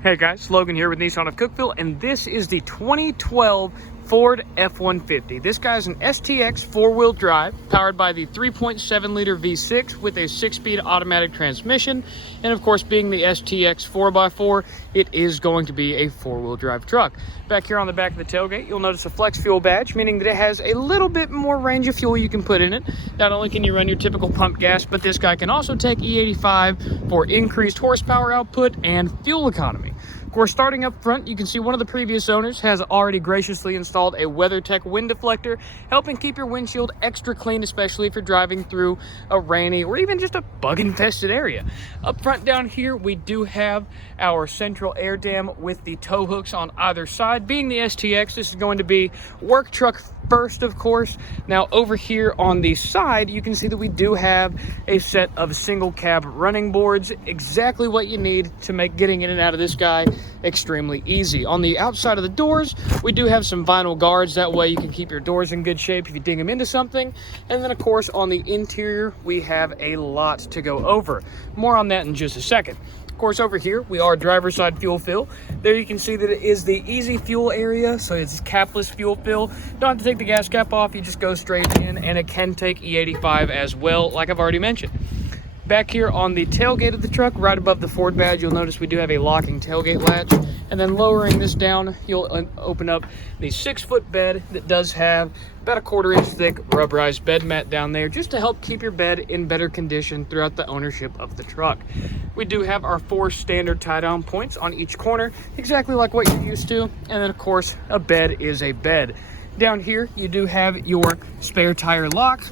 Hey guys, Logan here with Nissan of Cookeville, and this is the 2012 Ford F-150. This guy's an STX four-wheel drive powered by the 3.7 liter V6 with a 6-speed automatic transmission. And of course, being the STX 4x4, it is going to be a four-wheel drive truck. Back here on the back of the tailgate, you'll notice a flex fuel badge, meaning that it has a little bit more range of fuel you can put in it. Not only can you run your typical pump gas, but this guy can also take E85 for increased horsepower output and fuel economy. Of course, starting up front, you can see one of the previous owners has already graciously installed a WeatherTech wind deflector, helping keep your windshield extra clean, especially if you're driving through a rainy or even just a bug-infested area. Up front down here, we do have our central air dam with the tow hooks on either side. Being the STX, this is going to be work truck first, of course. Now over here on the side, you can see that we do have a set of single cab running boards, exactly what you need to make getting in and out of this guy extremely easy. On the outside of the doors, we do have some vinyl guards. That way you can keep your doors in good shape if you ding them into something. And then of course on the interior, we have a lot to go over. More on that in just a second. Of course, over here we are driver's side fuel fill. There you can see that it is the easy fuel area, so it's capless fuel fill. Don't have to take the gas cap off, you just go straight in, and it can take E85 as well, like I've already mentioned. Back here on the tailgate of the truck, right above the Ford badge, you'll notice we do have a locking tailgate latch. And then lowering this down, you'll open up the 6-foot bed that does have about a 1/4 inch thick rubberized bed mat down there, just to help keep your bed in better condition throughout the ownership of the truck. We do have our 4 standard tie-down points on each corner, exactly like what you're used to. And then of course, a bed is a bed. Down here, you do have your spare tire lock,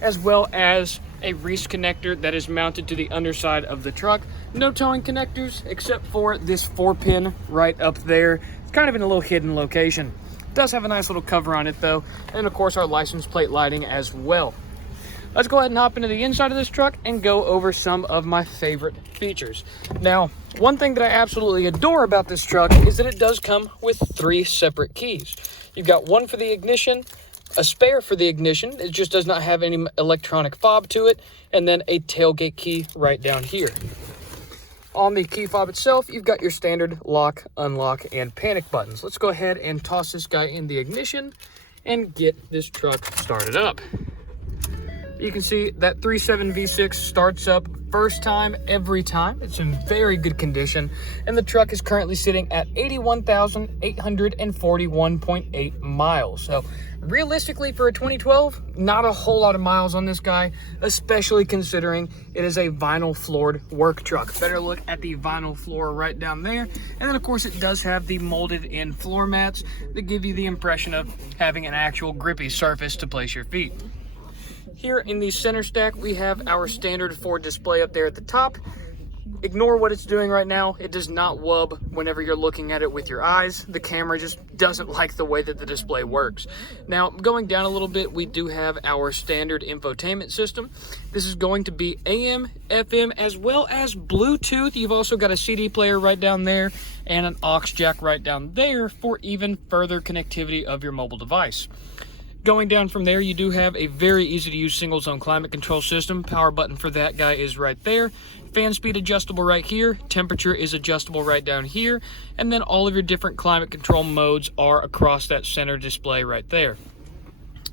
as well as a Reese connector that is mounted to the underside of the truck. No towing connectors except for this 4-pin right up there. It's kind of in a little hidden location. It does have a nice little cover on it though, and of course our license plate lighting as well. Let's go ahead and hop into the inside of this truck and go over some of my favorite features. Now, one thing that I absolutely adore about this truck is that it does come with 3 separate keys. You've got one for the ignition, a spare for the ignition, it just does not have any electronic fob to it, and then a tailgate key right down here. On the key fob itself, you've got your standard lock, unlock, and panic buttons. Let's go ahead and toss this guy in the ignition and get this truck started up. You can see that 3.7 V6 starts up first time every time. It's in very good condition, and the truck is currently sitting at 81,841.8 miles. So realistically, for a 2012, not a whole lot of miles on this guy, especially considering it is a vinyl floored work truck. Better look at the vinyl floor right down there. And then of course it does have the molded in floor mats that give you the impression of having an actual grippy surface to place your feet. Here in the center stack, we have our standard Ford display up there at the top. Ignore what it's doing right now. It does not wub whenever you're looking at it with your eyes. The camera just doesn't like the way that the display works. Now, going down a little bit, we do have our standard infotainment system. This is going to be AM, FM, as well as Bluetooth. You've also got a CD player right down there and an aux jack right down there for even further connectivity of your mobile device. Going down from there, you do have a very easy to use single zone climate control system. Power button for that guy is right there. Fan speed adjustable right here. Temperature is adjustable right down here. And then all of your different climate control modes are across that center display right there.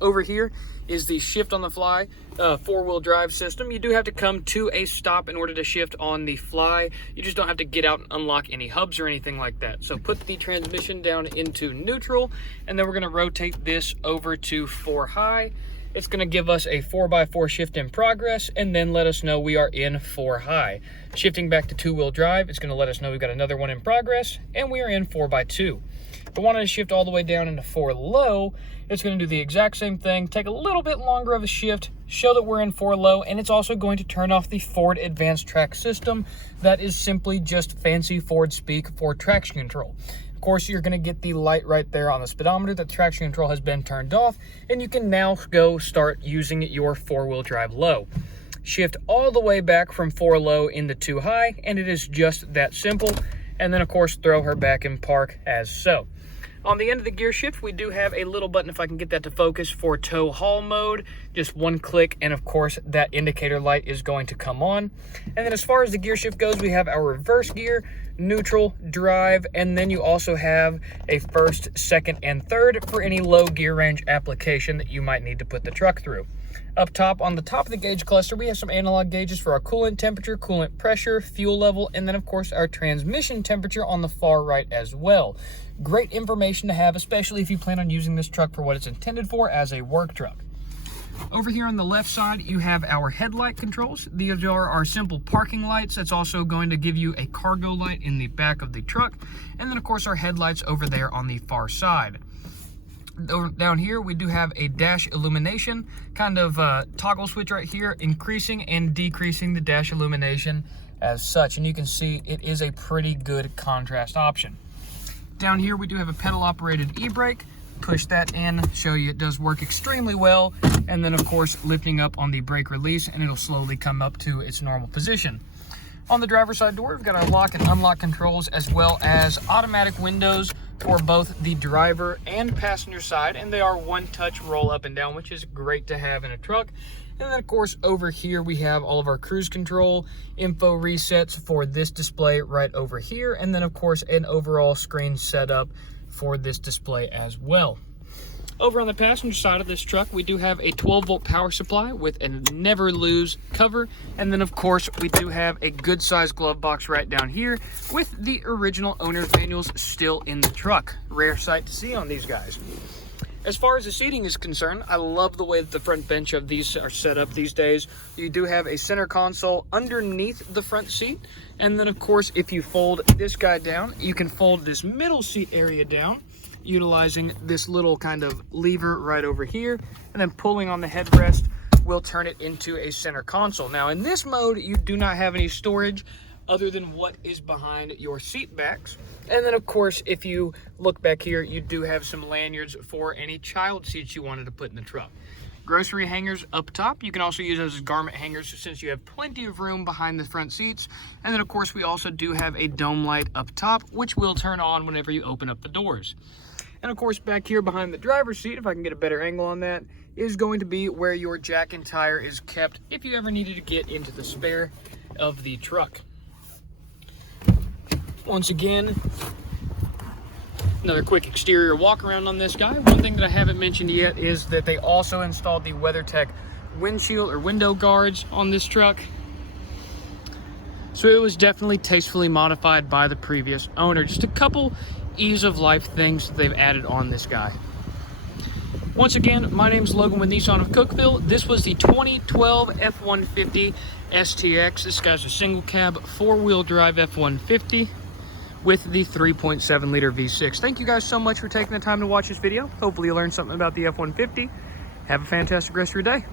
Over here is the shift on the fly 4-wheel drive system. You do have to come to a stop in order to shift on the fly. You just don't have to get out and unlock any hubs or anything like that. So put the transmission down into neutral, and then we're going to rotate this over to 4 high. It's going to give us a 4x4 shift in progress, and then let us know we are in 4 high. Shifting back to 2-wheel drive, it's going to let us know we've got another one in progress, and we are in 4x2. If I wanted to shift all the way down into 4 low, it's going to do the exact same thing, take a little bit longer of a shift, show that we're in 4 low, and it's also going to turn off the Ford Advanced Track System. That is simply just fancy Ford speak for traction control. Of course, you're going to get the light right there on the speedometer that traction control has been turned off, and you can now go start using your 4-wheel drive low. Shift all the way back from 4 low into 2 high, and it is just that simple. And then, of course, throw her back in park as so. On the end of the gear shift, we do have a little button, if I can get that to focus, for tow haul mode. Just one click, and of course that indicator light is going to come on. And then as far as the gear shift goes, we have our reverse gear, neutral, drive, and then you also have a first, second, and third for any low gear range application that you might need to put the truck through. Up top, on the top of the gauge cluster, we have some analog gauges for our coolant temperature, coolant pressure, fuel level, and then of course our transmission temperature on the far right as well. Great information to have, especially if you plan on using this truck for what it's intended for, as a work truck. Over here on the left side, you have our headlight controls. These are our simple parking lights. That's also going to give you a cargo light in the back of the truck. And then of course our headlights over there on the far side. Down here, we do have a dash illumination, kind of toggle switch right here, increasing and decreasing the dash illumination as such. And you can see it is a pretty good contrast option. Down here, we do have a pedal operated e-brake. Push that in, show you it does work extremely well, and then of course lifting up on the brake release and it'll slowly come up to its normal position. On the driver's side door, we've got our lock and unlock controls, as well as automatic windows for both the driver and passenger side, and they are one touch roll up and down, which is great to have in a truck. And then of course over here we have all of our cruise control info resets for this display right over here, and then of course an overall screen setup for this display as well. Over on the passenger side of this truck, we do have a 12-volt power supply with a never lose cover, and then of course we do have a good sized glove box right down here with the original owner's manuals still in the truck. Rare sight to see on these guys. As far as the seating is concerned, I love the way that the front bench of these are set up these days. You do have a center console underneath the front seat, and then of course if you fold this guy down, you can fold this middle seat area down utilizing this little kind of lever right over here, and then pulling on the headrest will turn it into a center console. Now in this mode, you do not have any storage other than what is behind your seat backs. And then of course, if you look back here, you do have some lanyards for any child seats you wanted to put in the truck. Grocery hangers up top. You can also use those as garment hangers since you have plenty of room behind the front seats. And then of course, we also do have a dome light up top, which will turn on whenever you open up the doors. And of course, back here behind the driver's seat, if I can get a better angle on that, is going to be where your jack and tire is kept if you ever needed to get into the spare of the truck. Once again, another quick exterior walk around on this guy. One thing that I haven't mentioned yet is that they also installed the WeatherTech windshield or window guards on this truck. So it was definitely tastefully modified by the previous owner. Just a couple ease of life things that they've added on this guy. Once again, my name is Logan with Nissan of Cookeville. This was the 2012 F-150 STX. This guy's a single cab, 4-wheel drive F-150 with the 3.7 liter V6. Thank you guys so much for taking the time to watch this video. Hopefully you learned something about the F-150. Have a fantastic rest of your day.